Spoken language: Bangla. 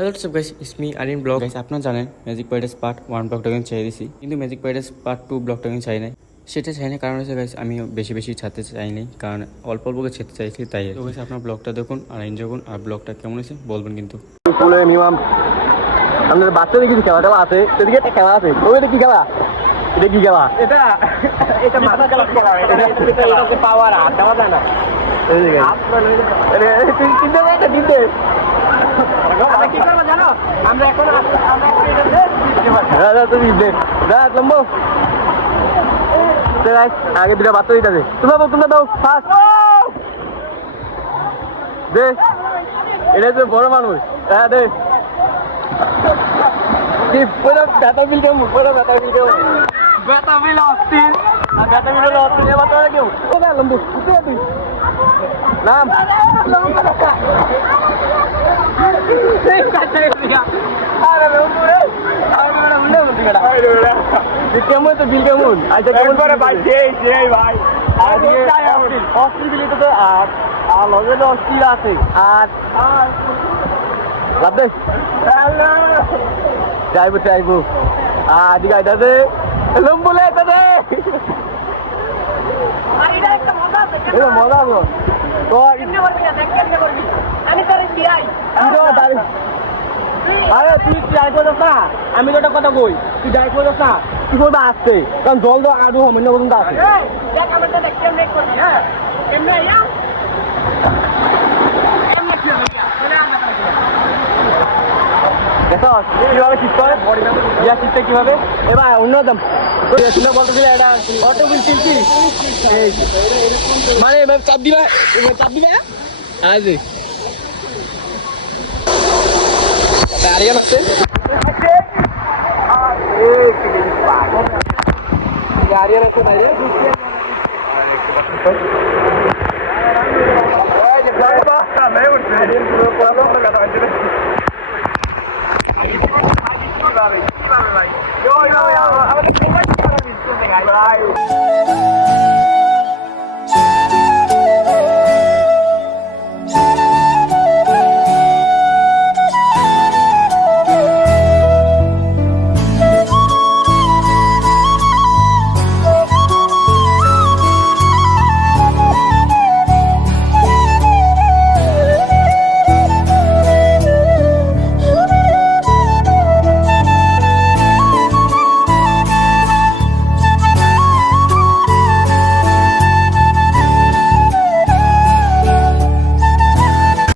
হ্যালো সব guys, it's me Arin blog. Guys আপনারা জানেন ম্যাজিক প্যারাডাইস পার্ট 1 ব্লগটা কিন্তু চাই দিছি, কিন্তু ম্যাজিক প্যারাডাইস পার্ট 2 ব্লগটা কিন্তু চাই নাই। সেটা চাই না কারণ হচ্ছে গাইস আমি বেশি বেশি ছাড়তে চাই নাই, কারণ অল্প অল্প করে ছেড়তে চাইছি তাই। তো গাইস আপনার ব্লগটা দেখুন আর এনজয় করুন, আর ব্লগটা কেমন হয়েছে বলবেন কিন্তু। স্কুলে মিনিমাম আমাদের বাচ্চাদের কিছু খেলা টেলা আছে, সেদিকে একটা খেলা আছে। ওই এটা কি খেলা? এটা কি খেলা? এটা এটা মাথা খেলা খেলা, এটা পাওয়ার হাত দেওয়া যায় না। আমরা এখন আগে দুটা বাচ্চা দিতে আছে। তোমরা দাও ফার্স্ট দে। এটা তো বড় মানুষ। হ্যাঁ দে। ব্যথা বিল কেমন? ব্যথা বিল কেমন? ব্যথা বিল অস্থির। ব্যথা বিল অস্থির। ব্যথা কেউ লম্বু নাম কেমন তো বিল কেমন? আচ্ছা কেমন করে ভাই? ভাই অস্থির বিল তো আর লগে তো অস্থির আছে। আর লাভ দে যাইবো দিকে আইতাছে লম্বু লেতাছে। মজা আসবো তো আরে তুই ট্রাই করছ না, আমি তো একটা কথা কই, তুই ট্রাই করছ না, তুই করবে আসতে, কারণ জল তো আরো সামান্য পর্যন্ত আছে। দেখো কিভাবে ঠিক করে ইয়া শিখতে কিভাবে। এবার অন্যতম বলতে গেলে একটা অটো বিল চিনছি, মানে এবার চাপ দিবা আজ তারিয়া লাগছে। গাড়িয়া লাগছে ভাই